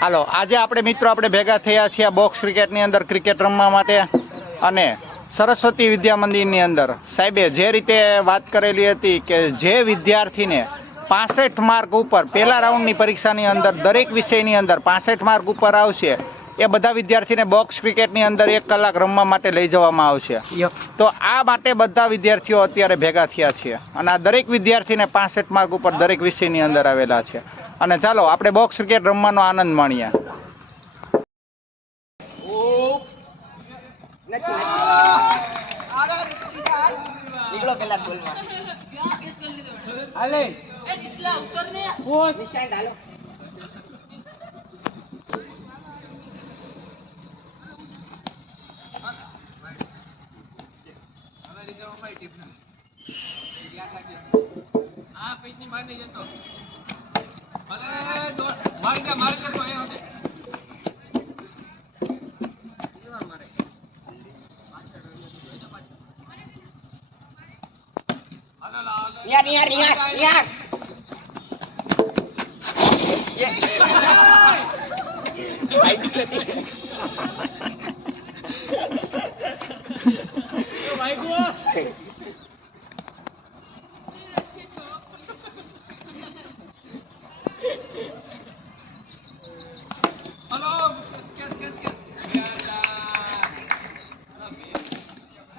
હાલો આજે આપણે મિત્રો આપણે ભેગા થયા છીએ બોક્સ ક્રિકેટની અંદર ક્રિકેટ રમવા માટે અને સરસ્વતી વિદ્યા મંદિરની અંદર સાહેબે જે રીતે વાત કરેલી હતી કે જે વિદ્યાર્થીને 65 માર્ક ઉપર પહેલા રાઉન્ડની પરીક્ષાની અંદર દરેક વિષયની અંદર 65 માર્ક ઉપર આવશે એ બધા વિદ્યાર્થીને બોક્સ ક્રિકેટની અંદર 1 કલાક રમવા માટે લઈ જવામાં આવશે। તો આ માટે બધા વિદ્યાર્થીઓ અત્યારે ભેગા થયા છે અને આ દરેક વિદ્યાર્થીને 65 માર્ક ઉપર દરેક વિષયની અંદર આવેલા છે અને ચાલો આપણે બોક્સ ક્રિકેટ રમવાનો આનંદ માણીએ। નીકળો પેલા ગોલમાં હાલે એ નિસલા ઉતરને ઓ નિશાન હાલો આ પૈસની બહાર નહીં જતો ભલે દોડ મારી દે તો એ હોતે Niar.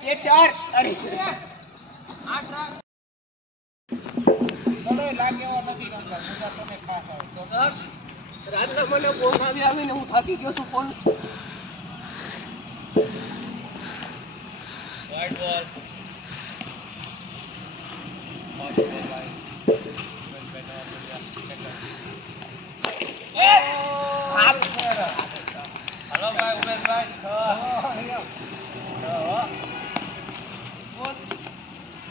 Get shot. રાતના મને ફોન આવીને હું થાકી ગયો છું ફોન વાઇટ બોલ હાલો ભાઈ ઉમેશભાઈ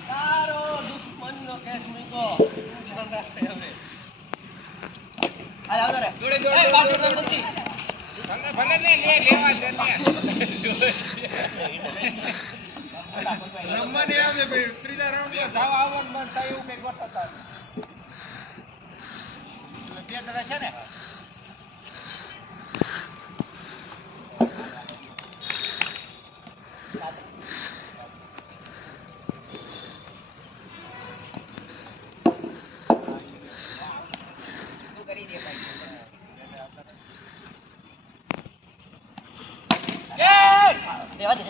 સારો દુશ્મનનો કેસ મૂકો ધ્યાન રાખે હવે હાલ આવતો રે જોડે એ બાજુ નથી ભલે ને લેવા દે ને રમવા ને આવે ભાઈ ત્રીજા રાઉન્ડમાં જાવ આવવાનું મન થાય એવું કઈ ગોઠવતા એટલે બે ટકા છે ને દેવા દે